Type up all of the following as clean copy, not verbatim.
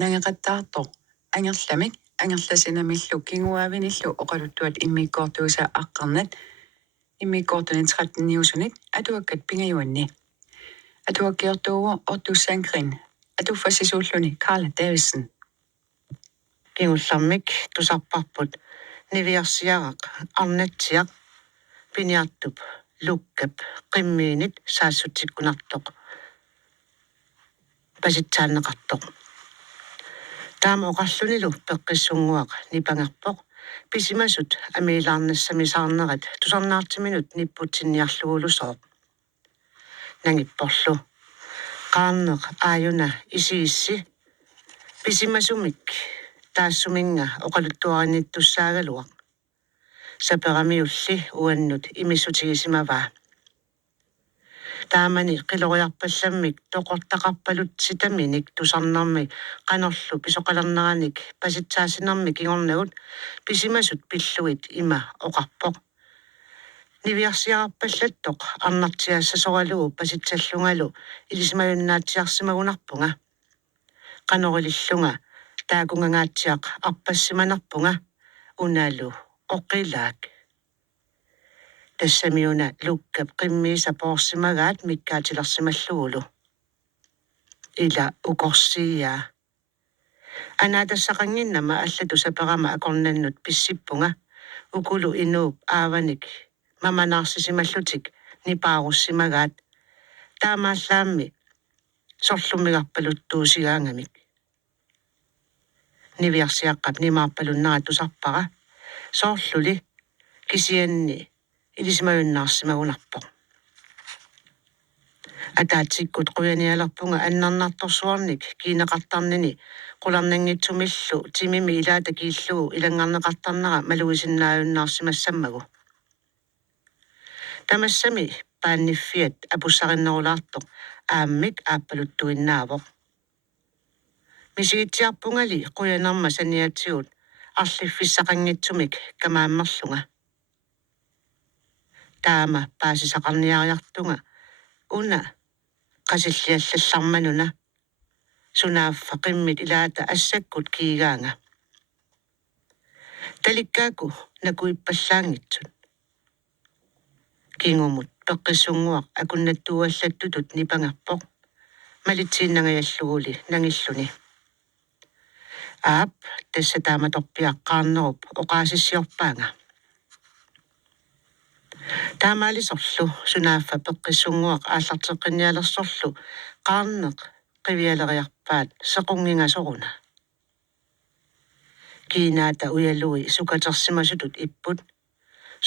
nangaqattaartoq angerlamik angerlasinamillu kinguaavinillu oqaluttuat immiikkoortuusa aqqarnat immiikkoortunit 13-niusunit atuakkat pingajuanni atuakkiortuugu ortussaankrin atuffassisuulluni Carla Davidsen kingullarmik tusarparput niviarsiaraq arnatsiaq piniartup lukkap qimmiinit saassutsikkunartoq pasitsaanneqartoq taama oqarlunilu peqqissunguaq nipangerpoq pisimasut amiilaarnassamisaarnerat tusarnaartiminut nipputsinniarlugulusooq nangipporlu qaarneq aayuna isiissi pisimasumik taassuminga oqaluttuarinittussaagaluaq saperamiulli uannut imissutigisimavaa taamani qiloriarpallammik toqortaqarpalutsitaminik tusarnarmi qanorlu pisoqalerneranik pasitsaasinarmik igornagut pisimasut pilluit ima oqarpoq niviarsiarapallattoq arnartiassasоралугу pasitsallungalu ilismajunnaatiarsimagunarpunga qanorilillunga taakungangaatsiaq arpassimanarpunga unalu oqilaak тассамиуна луккап qimmiisa поорсимагаат миккаатиларсималлугулу ила укорсииаа анаатассақангиннама аллату саперама акорнаннут писсиппунга укулу инууп ааваник маманаарсисималлутик нипааруссимагаат таамааллаамми сорлумигарпалуттуусигаангамик нивиарсиаққап нимаарпалуннера тусарпара соорлули кисианни илисмаюннаарсимагунарпо атаатсиккут қуяниалерпунга аннарнарторсуарник кинеқартарнини қуларнангитсумиллу тимими илаата кииллугу илангарнеқартарнера малуисиннааюннаарсимассаммагу тамассами паанниффиат апуссариннерулаартоқ ааммик ааппалуттуиннаавоқ мисигитсиарпунгали қуянарма саниатсигут арлиффиссақангитсумик камааммерлунга таама паасисақарниариартунга уна qasillиаллаллармануна сунааффа qimмит илаата ассаккут киигаанга таликкааку накуиппаллаангитсут кингумут пеққиссунгуақ акуннаттуаллаттутут нипангерпоқ малитсииннагаяllугули нангиллуни аап тасса тааматорпиаққарнеруп оқаасиссиорпаанга таамаалисорлу сунааффа пеққиссунгуақ ааллартеққинниалерсорлу қаарнеқ қивиалериарпаат сеқунгингасоруна кинаата уялуи сукатерсимасутут иппут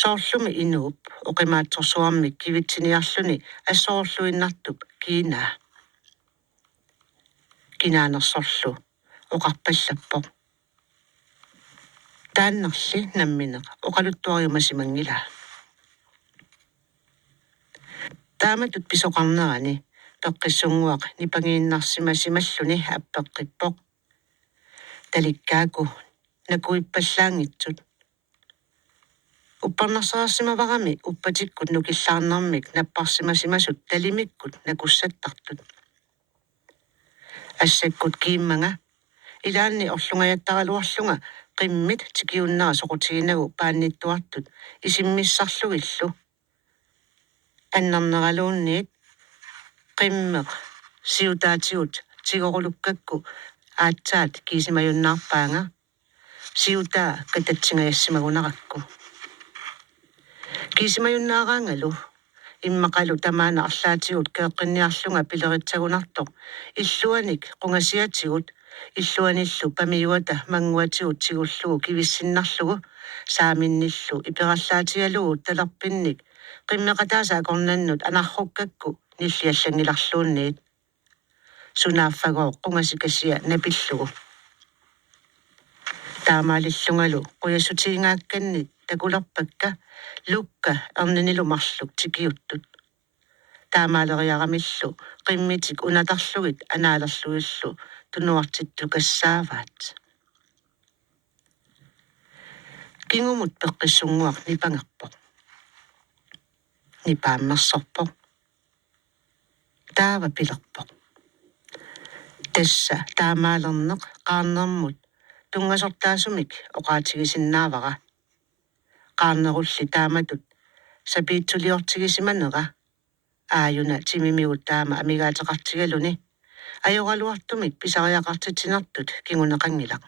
соорлуми инууп оқимаатсорсуармик кивитсиниарлуни ассоорлуиннартуп кинаа кинаанерсорлу оқарпаллаппоқ тааннерли намминеқ оқалуттуариумасимангила тааматут писоқарнерани пеққиссунгуақ нипангииннарсимасималлуни аппеққиппоқ таликкааку накуиппаллаангитсут уппарнарсарасимаварами уппатиккут нукиллаарнармик наппарсимасимасут талимиккут накуссаттартут ассаккут кииммага илаанни орлунгаяттаралуарлунга qimмит тикиуннера соқутигинагу паанниттуартут исиммиссарлугиллу аннарнералуунниит qimmeq сиутаатигут тигорулуккакку аатсаат кисимаюннаарпаанга сиутаа кататсингаяссимагунаракку кисимаюннаараангалу иммақалу тамаана арлаатигут кеэққинниарлунга пилеритсагунартоқ иллуаник қунгасиатигут иллуаниллу памиуата мангуатигут тигуллугу кивиссиннарлугу сааминниллу ипераллаатигалугу таларпинник qimmeqataasa akornannut anarrukkakku nilliallangillarluunniit sunaaffagoo qungasikassia napillugu taamaalillungalu quyasutiingaakkanni takularpakka lukka erninilumarluk tikiuttut taamaaleriaramillu qimmitik unatarlugit anaalerlugillu tunuartittu kassaavaat kingumut peqqissunguaq nipangerpoq nipaammersorpoq taava pilerpoq Tässä taamaalerneq qaarnermut tungasortaasumik oqaatigisinnaavara qaarnerulli taamatut sapiitsuliortigisimanera aajuna timimigut taama amigaateqartigaluni ajoraluartumik pisariaqartitinertut kinguneqangilaq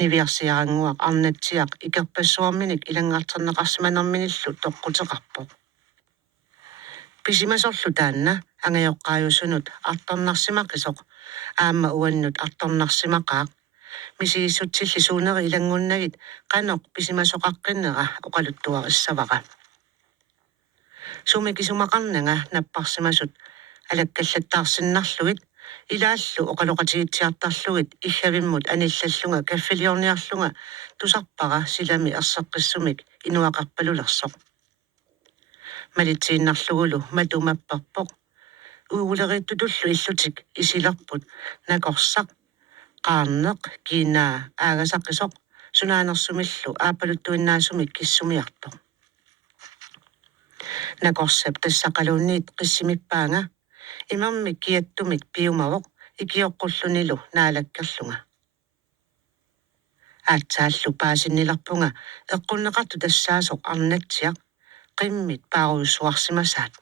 niviarsiaranguaq arnatsiaq ikerpassuarminik ilangaarterneqarsimanerminillu toqqutеқарpoq pisimasorlu taanna angajoqqaajusunut artornarsimaqqisoq aamma uannut artornarsimaqaaq misigissutilli suuneri ilangunnagit qanoq pisimasoqaqqinera oqaluttuarissavaqa sumikisumaqarnanga napparsimasut alakkallattaarsinnarlugit ilaallu oqaloqatigitsiartarlugit iggavimmut anillallunga kaffiliorniarlunga tusarpara silami erseqqissumik inuaqarpalulersoq malitiinnarlugulu matumapparpoq uuguleritutullu illutik isilerput nakorsaq qaarneq kiinaa aagasaqqisoq sunaanersumillu aapaluttuinnaasumik kissumiartoq nakorsap tassaqaluunniit qissimippaanga imammik kiattumik piumavoq ikioqqullunilu naalakkerlunga aatsaallu paasinnilarpunga eqqunneqartu tassaasoq arnatsiaq qimmit paaruussuarsimasaat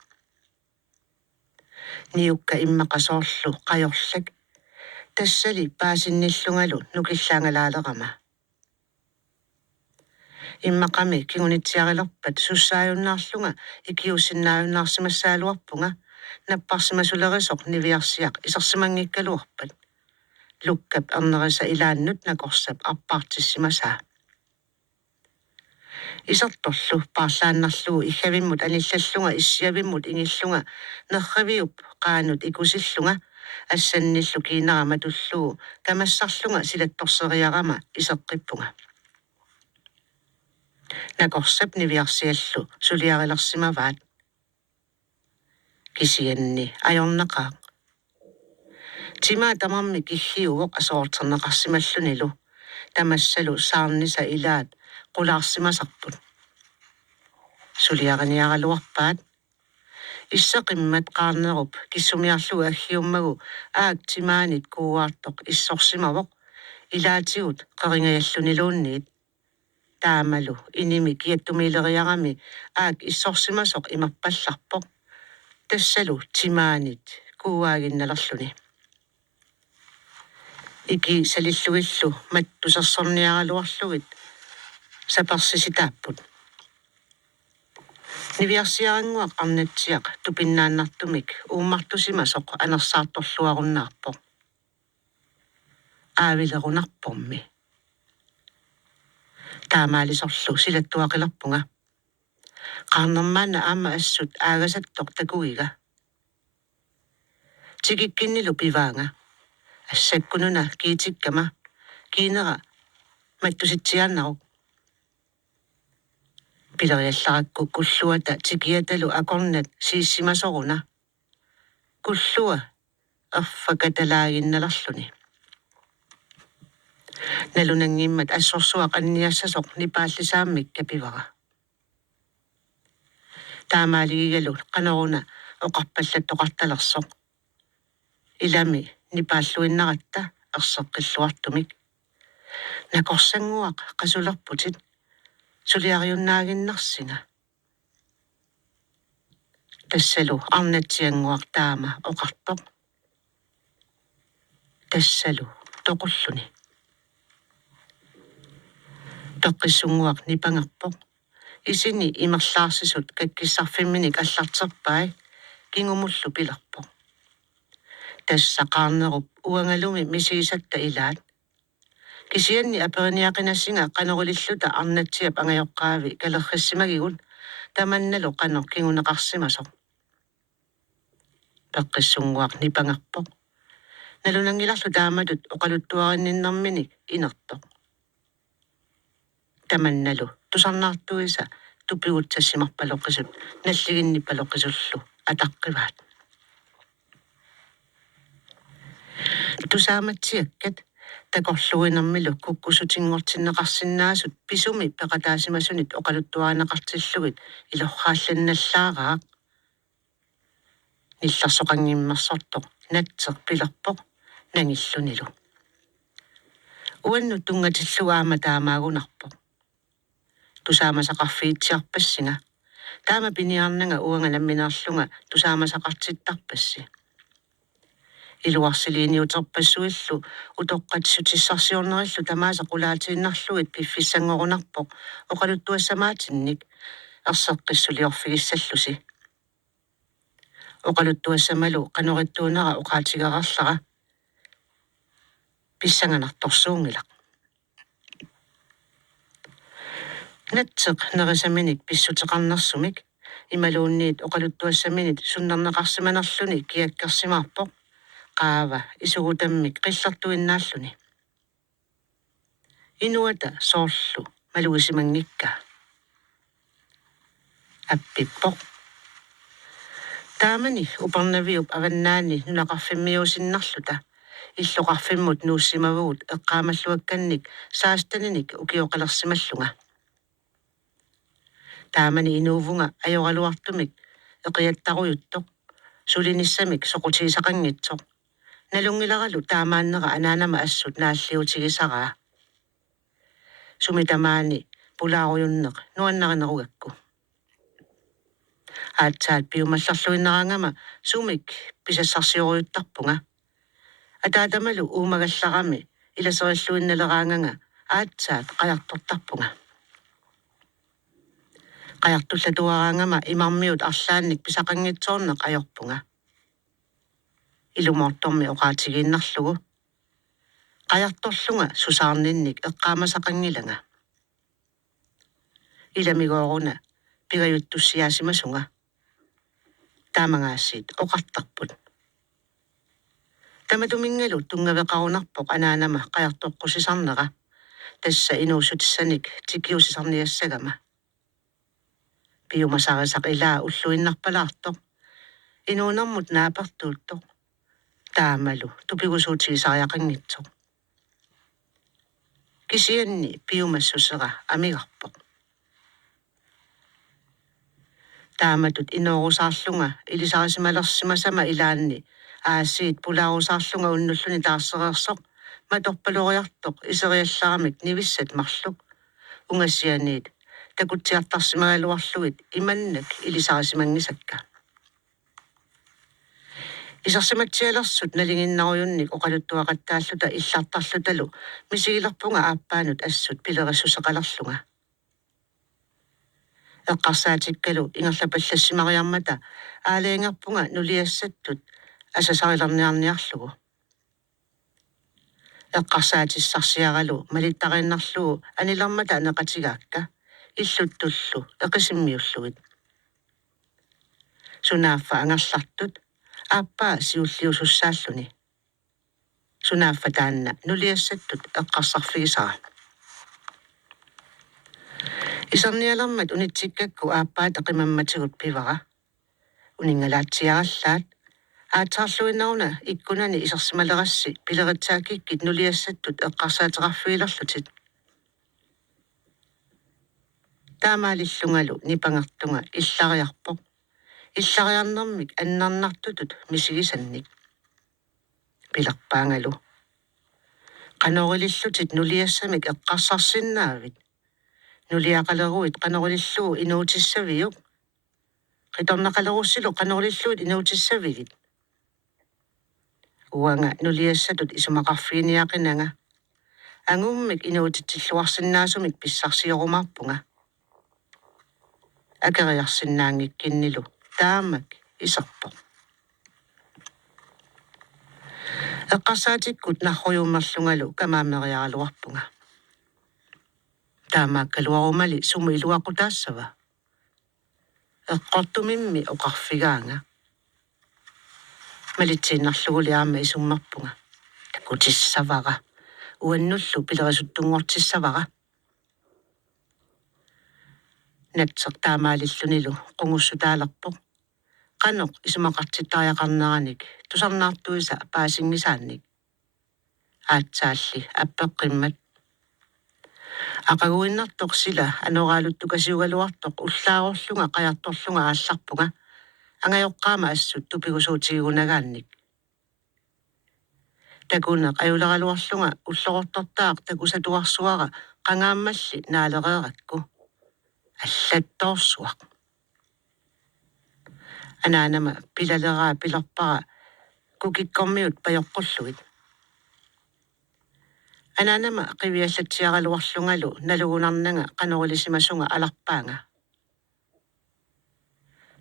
niukka immaqasoorlu qajorlak tassali paasinnillungalu nukillaangalaaleqama immaqami kingunitsiarilerpat sussaajunnaarlunga ikiusinnaajunnaarsimassaaluarpunga napparsimasulerisоq niviarsiaq isersimangikkaluarpat lukkap ernerisa ilaannut nakorsap arpaartissimasaa isertorlu parlaannarlugu iggavimmut anillallunga issiavimmut ingillunga nerriviup qaanut ikusillunga ассанниллу кинарама туллугу камассарлунга силатторсериарама исеққиппунга накорсап нивиарсиаллу сулиарилерсимаваат кисианни аёрнеқаа тима тамамми киллиуоқ асоортернеқарсималлунилу тамассалу саарниса илаат қулаарсимасарпут сулиариниаралуарпаат иссақиммат qaarnerup киссумиарлугу аггиуммагу аак тимаанит кууаартоқ иссорсимавоқ илаатигут қерингаяllунилуунниит таамалу иними киаттумилериарами аак иссорсимасоқ имарпалларпоқ тассалу тимаанит кууаагинналерлуни ики салиллугиллу маттусерсорниаралуарлугит саперсиситааппут niviarsiaranguaq arnatsiaq tupinnaannartumik uummartusimasoq anersaartorluarunnaarpoq aavilerunarpormi taamaalisorlu silattuaqilerpunga qaarnermaana aama assut aagasattoq takugiga tikikkinnilu pivaanga assakkununa kiitikkama kiinera mattusitsiaannaruq pileriallarakku kulluata tikiatalu akornat siissimasoruna kullua erfakatalaaginnalerluni nalunangimmat assorsuaq anniassasoq nipaallisaammik kapivara taamaaligigalu qaneruna oqarpallattoqartalersoq ilami nipaalluinnaratta erseqqilluartumik nakorsanguaq qasulerputit suliariunnaaginnersinga tassalu arnatsianguaq taama oqartoq tassalu toqulluni toqqissunguaq nipangerpoq isini imerlaarsisut kakkissarfimminik allarterpai kingumullu pilerpoq tassa qaarnerup uangalumi misigisatta ilaat kisianni aperiniaqinassinga qanerulilluta arnatsiap angajoqqaavi kalerrissimagigut tamannalu qaneq kinguneqarsimasoq peqqissunguaq nipangerpoq nalunangilarlu taamatut oqaluttuarinninnerminik inertoq tamannalu tusarnaartuisa tupigutsassimarpaloqqisut nalliginnipaloqqisullu ataqqivaat tusaamatsiakkat takorluinermilu kukkusutingortinneqarsinnaasut pisumi peqataasimasunit oqaluttuaanaqartillugit ilorraallannallaaraaq nillersoqangimmersortoq natserpilerpoq nangillunilu uannu tungatillugaama taamaagunarpoq tusaamasaqarfiitsiarpassinga taama piniarnanga uangalamminerlunga tusaamasaqartittarpassi iluarsiliiniuterpassuillu utoqqatissutissarsiornerillu tamaasa qulaatiinnarlugit piffissanngorunarpoq oqaluttuassamaatinnik erseqqissuliorfigissallusi oqaluttuassamalu qanorittuunera oqaatigararlara pissanganartorsuungilaq natseq nerisaminik pissuteqarnersumik imaluunniit oqaluttuassaminit sunnerneqarsimanerluni kiakkersimaarpoq qaava isugutammik qillertuinnaalluni inuata soorlu malugisimangikka appippoq taamani uparnaviup avannaani nunaqarfimmiusinnarluta иллоqarfimmut nuussimavugut eqqaamalluakkannik saastaninik ukioqalersimallunga taamani inuuvunga ajoraluartumik eqiattaruйутtoq sulinissamik soqutiisaqanngitsoq nalungilaralu taamaannera anaanama assut naalliutigisaraa sumitamaani pulaarujunneq nuannarinerugakku aatsaat piumallarluinnerangama sumik pisassarsiorujuttarpunga ataatamalu uumagallarami ilaserilluinnaleraanganga aatsaat qajartortarpunga qajartullatuaraangama imarmiut arlaannik pisaqanngitsoorneq ajorpunga ilumortormi oqaatigiinnarlugu qajartorlunga susaarninnik eqqaamasaqangilanga ilamigooruna pigajuttussiaasimasunga taamangaassiit oqartarput tamatumingalu tungaveqarunarpoq anaanama qajartoqqusisarnera tassa inuussutissanik tikiusisarniassagama piumasarisaq ilaa ulluinnarpalaartoq inuunermut naapertuuttoq taamalu tupigusuutigisariaqanngitsoq kisianni piumassusera amigarpoq taamatut inoorusaarlunga ilisarisimalersimasama ilaanni aasiit pulaarusaarlunga unnulluni taarsereersoq matorpaloriartoq iseriallaramik nivissat marluk ungassianiit takutsiartarsimagaluarlugit imannak ilisarisimangisakka isarsimatsialersut nalinginnarujunnik oqaluttuaqattaalluta illartarlutalu misigilerpunga aappaanut assut pilerissuseqalerlunga eqqarsaatikkalu ingerlapallassimariarmata aaleangerpunga nuliassattut asasarilerniarniarlugu eqqarsaatissarsiaralu malittarinnarlugu anilermata neqatigaakka illuttullu eqisimmiullugit sunaaffa angerlartut aappaa siulliusussaalluni sunaaffa taanna nuliassattut eqqarsarfigisara isarnialermat unitsikakku aappaa teqimammatigut pivara uningalaatsiarallaat aatarluinneruna ikkunani isarsimalerassi pileritsaakkikkit nuliassattut eqqarsaateqarfiilerlutit taamaalillungalu nipangertunga illariarpoq иллариарнэрмик аннарнартутут мисигисанник пилерпаангалу канорилиллутит нулиассамик эққарсарсиннаавит нулиақалеруит канорилиллуу инуутиссавиук қиторнақалеруссилу канорилиллуит инуутиссавигит уанга нулиассатут исумақарфиниақинага ангуммик инуутитсиллуарсинаасумик писсарсиорумарпунга акериарсинаангиккиннилу таамак исерпо эққарсаатиккут нарруйуммерлунгалу камаамериаралуарпунга таамааккалуарумали суму илуақутаассава эққортумимми оқарфигаанга малитсииннарлугулиаама исуммерпунга такутиссавара уаннуллу пилерисуттунгортиссавара натсертаамаалиллунилу қунгуссутаалерпоқ qaноқ исумақартиттариақарнераник тусарнаартуиса паасингисаанник аатсаалли аппеққиммат ақагуиннартоқ сила анораалуттукасиугалуартоқ уллаарерлунга қаярторлунга аалларпунга ангайоққаама ассут тупигусуутигунагаанник Takuneq ajularaluarlunga ullortortaaq takusatuarsuara qangaammalli naalereerakku. Аллаттоорсуақ. Анаанама пилалераа пилерпара кукиккормиут паёққуллугит. Анаанама қивиаллатсиаралуарлунгалу налугунарнага қанорилисимасунга аларпаанга.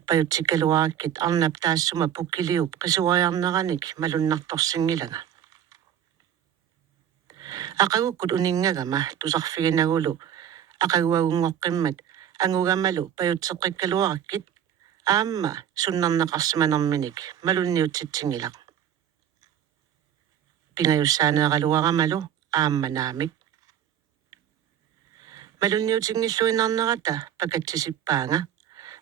Паютиккалуараккит арнап таассума пуккилиуп қисуариарнераник малуннарторсингилага. Ақагуккут унингагама тусарфигинагулу ақагуагунгоққиммат ангугамалу паютсеққиккалуараккит аама суннарнеқарсиманерминик малунниутситсингилақ. Пингаюссаанеэралуарамалу аамманаамик. Малунниутингиллуинарнерата пакатсисиппаанга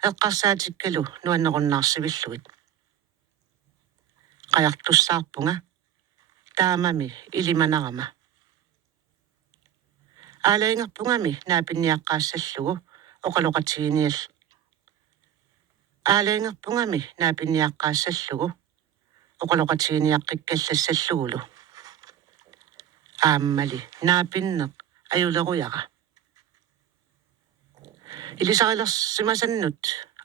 эққарсаатиккалу нуаннеруннаарсивиллугит. Қаяртуссаарпунга таамами илиманарама. Аалаингерпунгами наапинниаққаассаллугу оқалоқатигиниал. Аалаингерпунгами наапинниаққаассаллугу оқалоқатигиниаққиккаллассаллугулу. Ааммали наапиннеқ аюлеруяра. Илисарилерсимасаннут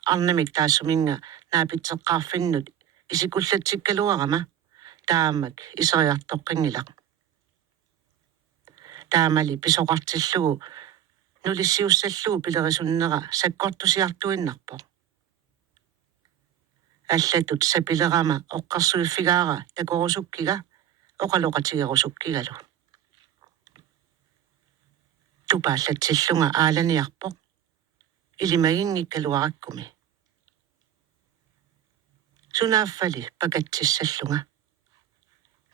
арнамик таассуминга наапитсеққарфиннут исикуллатсиккалуарама таамак исериартоққингилақ. Таамали писоқартиллугу нулиссиуссаллугу пилерисуннера саккортусиартуиннарпо. Аллатут сапилерама оққарсуиффигаара такорусуккига оқалоқатигерусуккигалу. Тупааллатсиллунга ааланиарпо илимагингиккалуараккуми. Сунааффали пакатсиссаллунга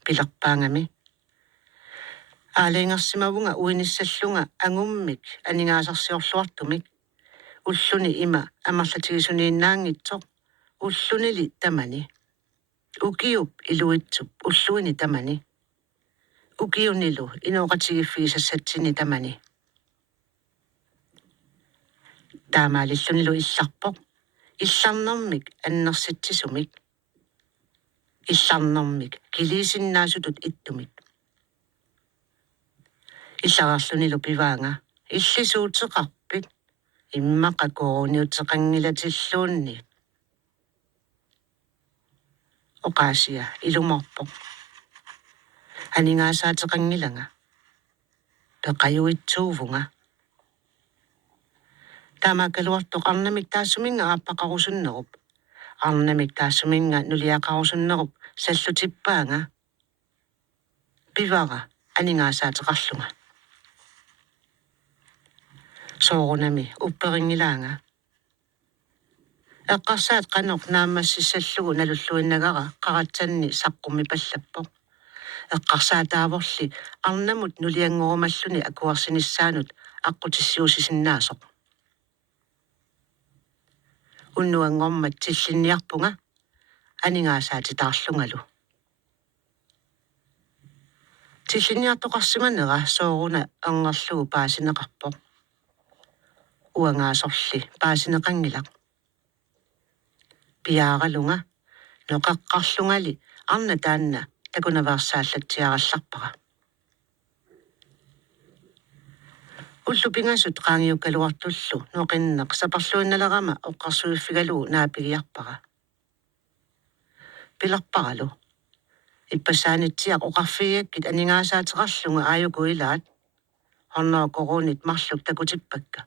пилерпаангами аалингерсимавунга уиниссаллунга ангуммик анингаасарсиорлуартумик уллуни има амерлатигисунииннаангитсоқ уллунили тамани укиуп илуитсуп уллуини тамани укиунилу инооқатигиффигисассатсини тамани таамаалиллунилу илларпоқ илларнэрмик аннерситсисумик илларнэрмик килисиннаасутут иттумик иллараарлунилу пиваанга иллисуутеқарпит иммақакоониутеқангилатиллуунни оқаасия илуморпоқ анингаасаатеқангилага пеқаюитсуувунга таамаакалуартоқ арнамик таассуминга ааппақарусуннеруп арнамик таассуминга нулиақарусуннеруп саллутиппаанга пивара анингаасаатеқарлунга соорунами упперингилаанга эққарсаат қанеқ нааммассиссаллугу налуллуиннагара қаратсанни саққумми паллаппоқ эққарсаатааворли арнамут нулиангорумаллуни акуарсиниссаанут аққутиссиусисиннаасоқ уннуангормат тиллинниарпунга анингаасаатитаарлунгалу тиллинниартоқарсиманера сооруна ангерлугу паасинеқарпоқ уангаасорли паасинеқангилақ пиааралунга ноқаққарлунгали арна таанна такунаваарсааллатсиаралларпара уллупингасут qaangiukkaluartullu noqinneq saparluinnalerama oqqarsuiffigalu naapigiyarpara pilerparalu ippasaanitsiaq oqarfigiakkit aningaasaateqarlunga aayukuilaat hornooqorunit marluk takutippakka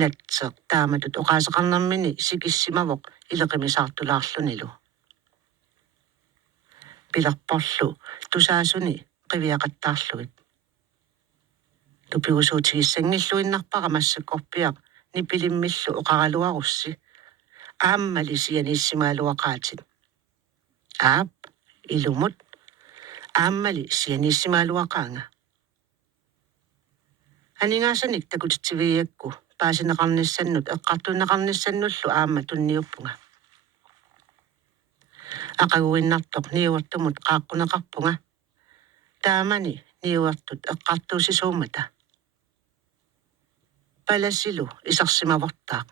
natseq taamatut oqaaseqarnermini sikissimavoq ileqimisartulaarlunilu pilerporlu tusaasuni qiviaqattaarlugit тупиусуутигиссангиллуиннарпара массаккорпиақ нипилиммиллу оқаралуарусси ааммали сианиссимаалуақаатит аап илумут ааммали сианиссимаалуақаанга анингаасаник такутитсивиакку паасинеқарниссаннут эққартунеқарниссаннуллу аама тунниуппунга ақагуиннартоқ ниуартумут qaаққунеқарпунга таамани ниуартут эққартуусисуумата паласилу исарсимавортаақ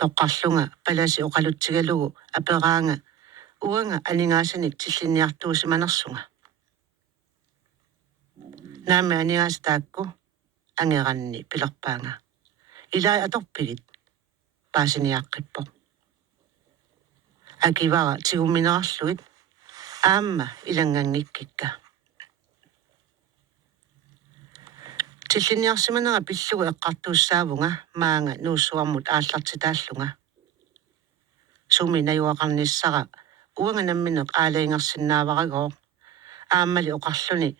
тоққарлунга паласи оқалутсигалугу апераанга uanga aningasanik tilliniartuusimanarsunga naame aningaasataakku angeranni pilerpaanga ilai atorpigit paasiniaqqippo akivara tiguminerarlugit aamma ilangangikkikka tilliniarsimanera pillugu eqqartuussaavunga maanga nuussuarmut aallartitaallunga sumi najuaqarnissara uanga nammineq aalaingersinnaavaragoor aammali oqarluni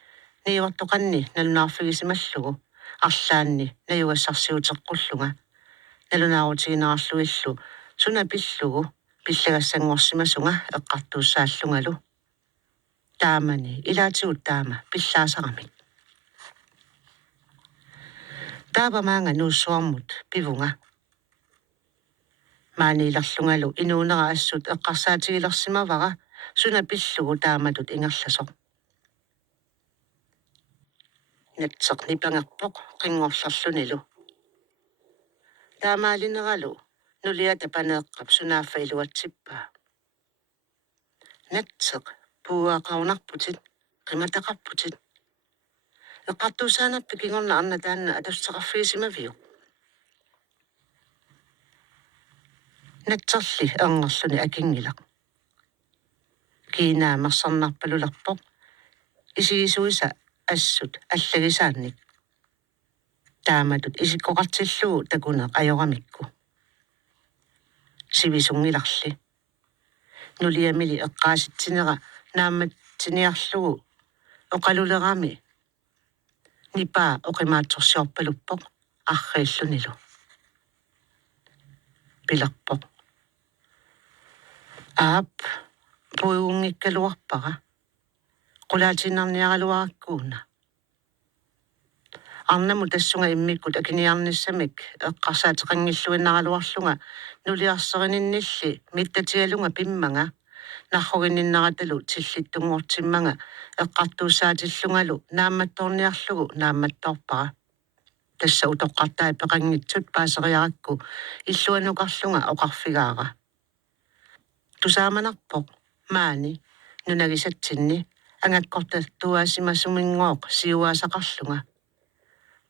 niivartoqanni nalunaarfigisimallugu арлаанни наюгассарсиутерқуллунга налунаарутигинерарлуиллу суна пиллугу пиллагассангорсимасунга эққартууссааллунгалу таамани илаатигут таама пиллаасарамик таабамаанга нууссуармут пивунга мааниларлунгалу инуунера ассут эққарсаатигилерсимавара суна пиллугу тааматут ингерласоқ натсеқ нипангерпоқ қингорлерлунилу таамаалинералу нулиата панеэққап сунааффа илуатсиппаа натсеқ пууаақарунарпутит қиматақарпутит эққартуусаанерпи кигорна арна таанна атассеқарфигисимавиу натсерли энгерлуни акингилақ киинаа мерсарнарпалулерпоқ исигисуиса ассут аллагисаанник тааматут исиккоқартиллугу такунеқ ajорамикку сивисунгиларли нулиамили эққааситсинера наамматсиниарлугу оқалулерами нипаа оқимаатсорсиорпалуппоқ арреиллунилу пилерпоқ аап пуйунгиккалуарпара qulaatiinarniaraluarakkuuna арнаму тассунга иммиккут акиниарниссамик эққарсаатеқангиллуиннаралуарлунга нулиарсерининнилли миттатигалунга пиммага нархугинниннараталу тиллиттунгуортиммага эққартууссаатиллунгалу наамматторниарлугу наамматторпара тасса утоққартаа пеқангитсут паасериаракку иллуанукарлунга оқарфигаара тусааманарпоқ маани нунагисатсинни ангаккортаттуаасимасумингооқ сиуаасақарлунга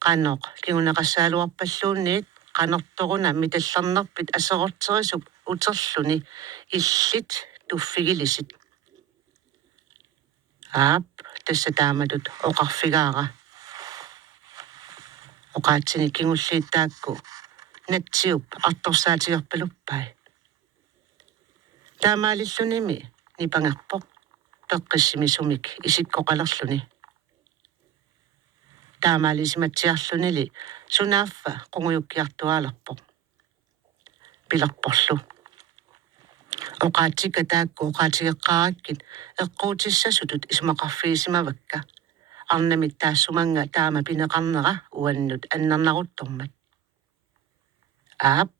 qanoq kiguneqassaaluarpalluunniit qanortoquna mitallernarpit aserorterisup uterluni illit tuffigilisit aap tassataamatut oqarfigaara oqaatsini kingulliittaakku natsiup artorsaatigerpaluppai taamaalillunimi nipangarpoq peqqissimisumik isikkoqalerluni таамаалисиматсиарлунили сунаaffa qunguyukkiartuaalerpoq pilerporlu oqaatikka taakku oqaatigеққараккит эққуутиссасутут исмақарфигисимавакка арнамит таассуманга таама пинеқарнера уаннут аннернаруттормат аап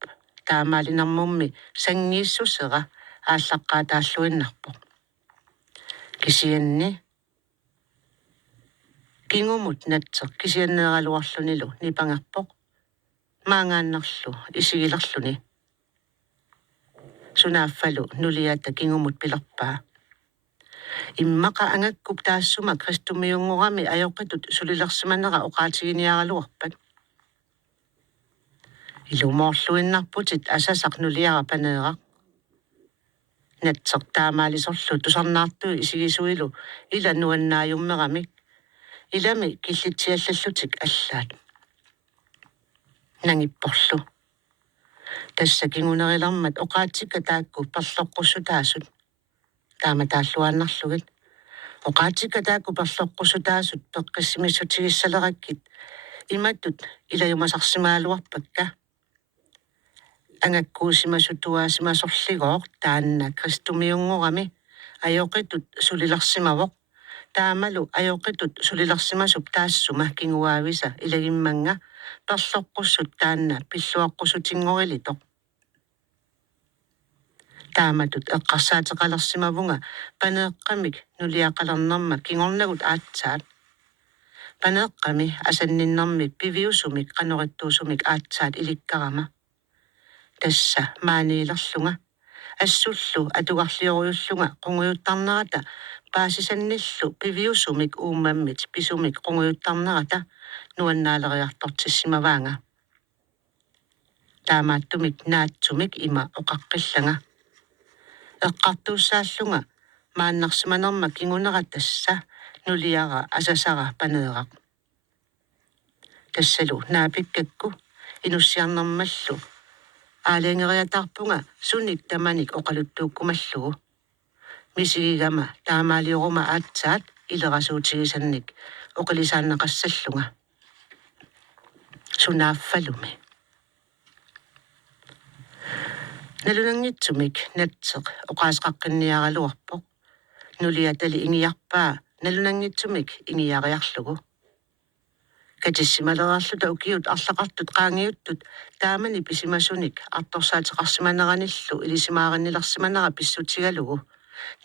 таамаалинармумми сангииссусера ааллаққаа тааллуиннарпоқ кисианни кингумут натсеқ кисианнеералуарлунилу нипангарпоқ маангааннерлу исигилерлуни сунааффалу нулиата кингумут пилерпаа иммақа ангаккуп таассума кристумиунгорами ajоққитут сулилерсиманера оqaатигиниаралуарпат илумоорлуиннарпутит асасақ нулиара панеерақ натсеқ таамаалисорлу тусарнаартуи исигисуилу ила нуаннааюммерамик илами киллитсиаллаллутик аллаат нангиппорлу тасса кингунерилармат оqaатикка таакку перлоққуссутаасут таама тааллуааннарлугит оqaатикка таакку перлоққуссутаасут пеққиссимиссутигиссалераккит иматтут илаюмасарсимаалуарпакка ангаккуусимасутуаасимасорлигоор таанна кристумиунгорами ajоқитут сулилерсимавоқ таамалу ajоқитут сулилерсимасуп таассума кингуаависа илагимманга перлоққуссут таанна пиллуаққусутингорилитоқ тааматут эққарсаатеқалерсимавунга панеэққамик нулиақалернэрма кингорнагут аатсаат панеэққами асанниннэрмик пивиусумик канориттуусумик аатсаат иликкарама тасса маанилерлунга ассуллу атугарлиориуллунга qunguйuttарнерата паасисанниллу пивиусумик ууммаммит писумик qunguйuttарнерата нуаннаалериартортиссимаваанга таамааттумик наатсумик има оқаққилланга эққартууссааллунга мааннарсиманерма кингунератасса нулиара асасара панеерақ тассалу наапиккакку инуссиарнэрмаллу аалиангериатаарпунга суник таманик оқалуттууккумаллугу мисигигама таамаалиорума аатсаат илерасуутигисанник оқалисааннеқассаллунга сунааффалуми налунангитсумик натсеқ оқаасеқаққинниаралуарпоқ нулиатали ингиарпаа налунангитсумик ингиариарлугу катиссималераарлута укиут арлақартут qaangiuttut таамани писимасуник арторсаатеқарсиманераниллу илисимааринниларсиманера писсутигалугу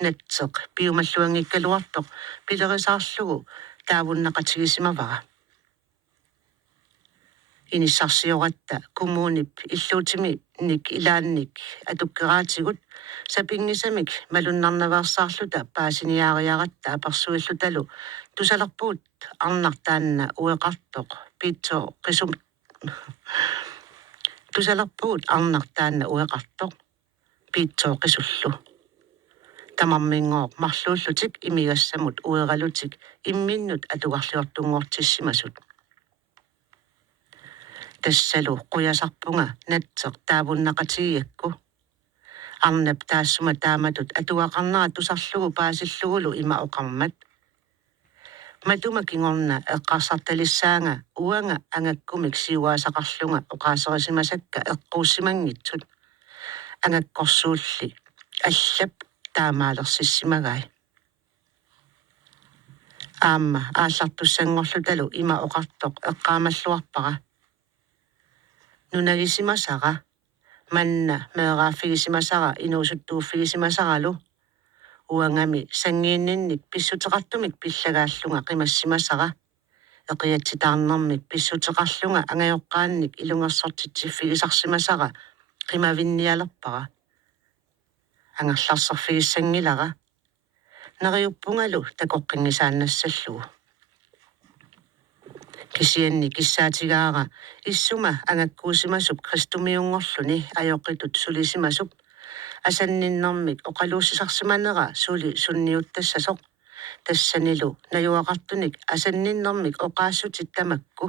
натсеқ пиумаллуангиккалуартоқ пилерисаарлугу таавуннақатигисимавара иниссарсиоратта кумуунип иллуутими ник илаанник атуккераатигут сапингисамик малуннарнаваарсаарлута паасиниаариаратта аперсуиллуталу тусалерпуут арнартаанна уеқартоқ питсо қисум тусалерпуут арнартаанна уеқартоқ питсо қисуллу тамармингоо марлууллутик имигассамут уералутик имминнут атугарлиортунгуортиссимасут тассалу қуясарпунга натсеқ таавуннақатигиакку арнап таассума тааматут атуақарнера тусарлугу паасиллугулу има оқармат матума кингорна эққарсарталиссаанга уанга ангаккумик сиуаасақарлунга оқаасерисимасакка эққууссимангитсут ангаккорсуулли аллап таамаалерсиссимагай аама ааллартуссангорлуталу има оқартоқ эққаамаллуарпара нунагисимасара манна меэраффигисимасара инуусуттууффигисимасаралу уангами сангииннинник писсутеқартумик пиллагааллунга қимассимасара эқиатситаарнэрмик писсутеқарлунга ангайоққаанник илунгерсортитсиффигисарсимасара қимавинниалерпара ангерларсерфигиссангилара нериуппунгалу такоққингисааннассаллугу кисианни киссаатигаара иссума ангаккуусимасуп кристумиунгорлуни аёққитут сулисимасуп асанниннэрмик оқалууссисарсиманера сули сунниуттассасоқ тассанилу наюақартуник асанниннэрмик оқаассутит тамакку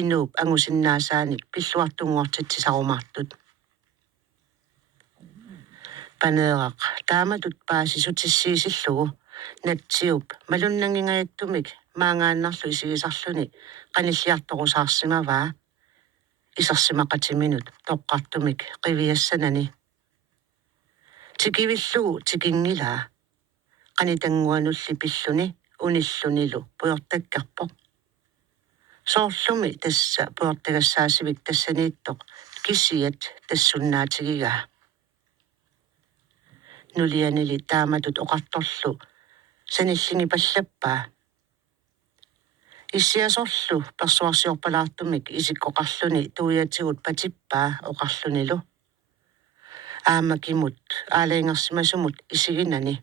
инууп ангусиннаасааник пиллуартунгуортитсисарумаартут панеэрақ тааматут паасисутиссиисиллугу натсиуп малуннангингаяттумик маангааннарлу исигисарлуни qanilliartorusaarssimavaa isarsimaqatiminut toqqartumik qiviassanani tikivillugu tikingilaa qanitanguanulli pilluni unillunilu puyortakkarpoq soorlumi tassa puyortagassaasivik tassaniittoq kisiat tassunnaaatigigaa nulianili taamatut oqartorlu sanillingi pallappaa иссиасорлу персуарсиорпалаартумик исиккоқарлуни туиатигут патиппаа оқарлуниlu аамакимут аалаингерсимасумут исигинани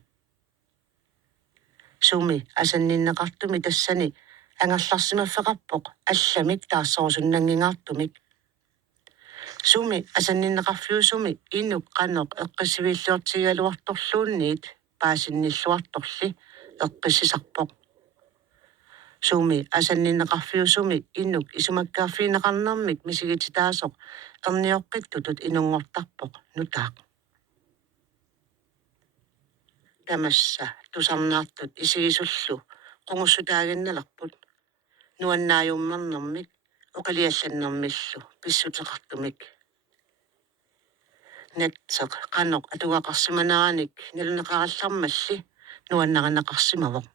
суми асанниннеқартуми тассани ангерларсимаффеқарпоқ алламик таассорусуннангингаартумик суми асанниннеқарфиусуми инук қанеқ эққисивииллуартигалуарторлуунниит паасинниллуарторли эққисисарпоқ суми асанниннеқарфиусуми иннук исумаккаарфиинеқарнэрмик мисигититаасоқ эрниоққиттутут инунгортарпоқ нутаақ тамасса тусарнаартут исигисуллу қунгуссутаагинналарпут нуаннааюммернэрмик оқалиалланнэрмиллу писсутеқартумик натсеқ қанеқ атугақарсиманааник налунеқараллармалли нуаннаринеқарсимавоқ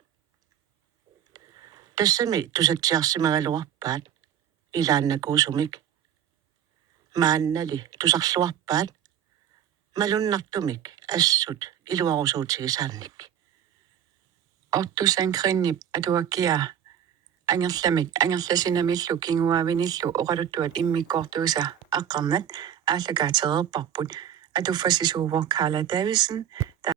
тассами тусатсиарсимагалуарпаат илааннакуусумик мааннали тусарлуарпаат малуннартумик ассут илуарусуутигисаанник ортусангриннип атуаккиа ангерламик ангерласинамиллу кингуавиниллу оқалуттуат иммиккоортууса аққарнат ааллагаатерерпарпут atuffasisuuvor Carla Davidsen,